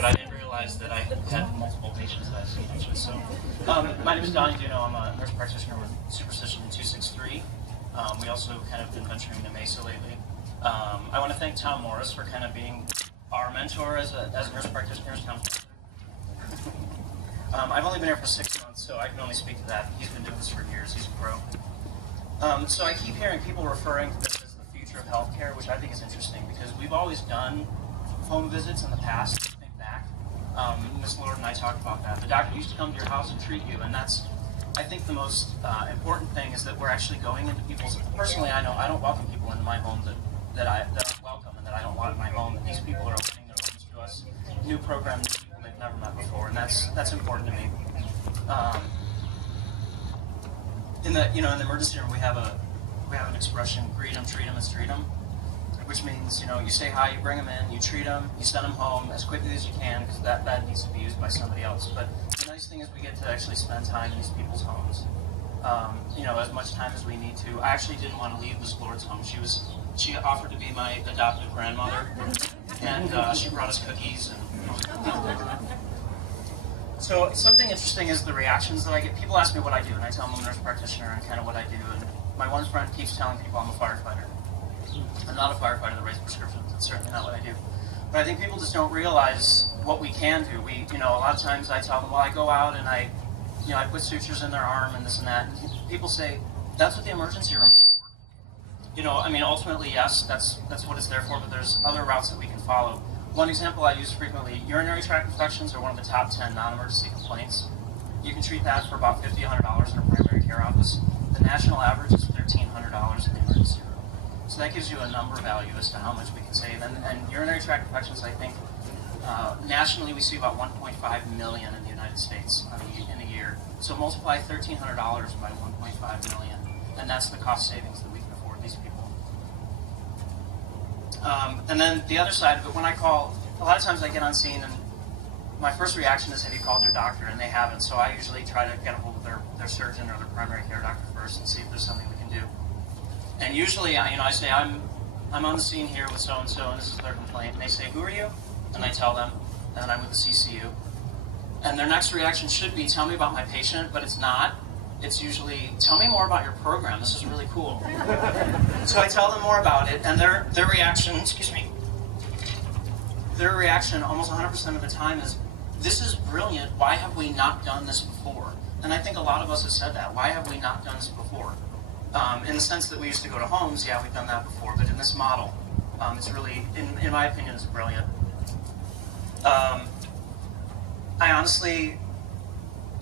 but I didn't realize that I had multiple patients that I've seen actually. So, my name is Donny Duno. I'm a nurse practitioner with Superstition 263. We also kind of been venturing to Mesa lately. I want to thank Tom Morris for kind of being our mentor as a nurse practitioner. I've only been here for 6 months, so I can only speak to that. He's been doing this for years. He's a pro. So I keep hearing people referring to this as the future of healthcare, which I think is interesting because we've always done home visits in the past. Think back. Ms. Lord and I talked about that. The doctor used to come to your house and treat you, and that's, I think, the most important thing is that we're actually going into people's. Personally, I know I don't welcome people into my home that aren't welcome and that I don't want in my home. And these people are opening their homes to us, new programs, new people they've never met before, and that's important to me. In the emergency room, we have an expression: greet them, treat them, and treat them, which means you say hi, you bring them in, you treat them, you send them home as quickly as you can because that bed needs to be used by somebody else. But the nice thing is we get to actually spend time in these people's homes, as much time as we need to. I actually didn't want to leave Ms. Lord's home. She offered to be my adoptive grandmother, and she brought us cookies. So something interesting is the reactions that I get. People ask me what I do, and I tell them I'm a nurse practitioner and kind of what I do. And my one friend keeps telling people I'm a firefighter. I'm not a firefighter that writes prescriptions. That's certainly not what I do. But I think people just don't realize what we can do. A lot of times I tell them, well, I go out and I put sutures in their arm and this and that. And people say, that's what the emergency room is for. Ultimately, yes, that's what it's there for, but there's other routes that we can follow. One example I use frequently, urinary tract infections are one of the top 10 non-emergency complaints. You can treat that for about $50, $100 in a primary care office. The national average is $1,300 in the emergency room. So that gives you a number value as to how much we can save. And urinary tract infections, I think, nationally we see about 1.5 million in the United States in a year. So multiply $1,300 by 1.5 million, and that's the cost savings that we can afford these people. And then the other side of it, when I call, a lot of times I get on scene and my first reaction is, have you called your doctor? And they haven't, so I usually try to get a hold of their surgeon or their primary care doctor first and see if there's something we can do. And usually, I say, I'm on the scene here with so-and-so, and this is their complaint. And they say, who are you? And I tell them, and I'm with the CCU. And their next reaction should be, tell me about my patient, but it's not. It's usually, tell me more about your program. This is really cool. So I tell them more about it, and their reaction, their reaction almost 100% of the time is, this is brilliant. Why have we not done this before? And I think a lot of us have said that. Why have we not done this before? In the sense that we used to go to homes, yeah, we've done that before, but in this model, it's really, in my opinion, it's brilliant.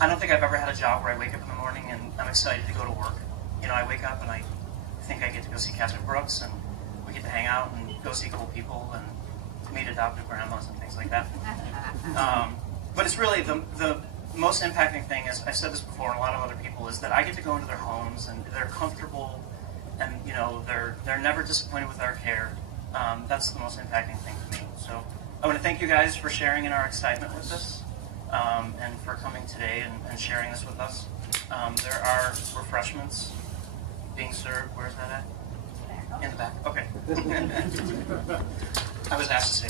I don't think I've ever had a job where I wake up in the morning and I'm excited to go to work. I wake up and I think I get to go see Captain Brooks, and we get to hang out and go see cool people and meet adoptive grandmas and things like that. But it's really the most impacting thing is, I've said this before, and a lot of other people, is that I get to go into their homes and they're comfortable, and they're never disappointed with our care. That's the most impacting thing to me. So I want to thank you guys for sharing in our excitement with this, and for coming today and sharing this with us. There are refreshments being served. Where's that at? In the back. Okay. I was asked to say.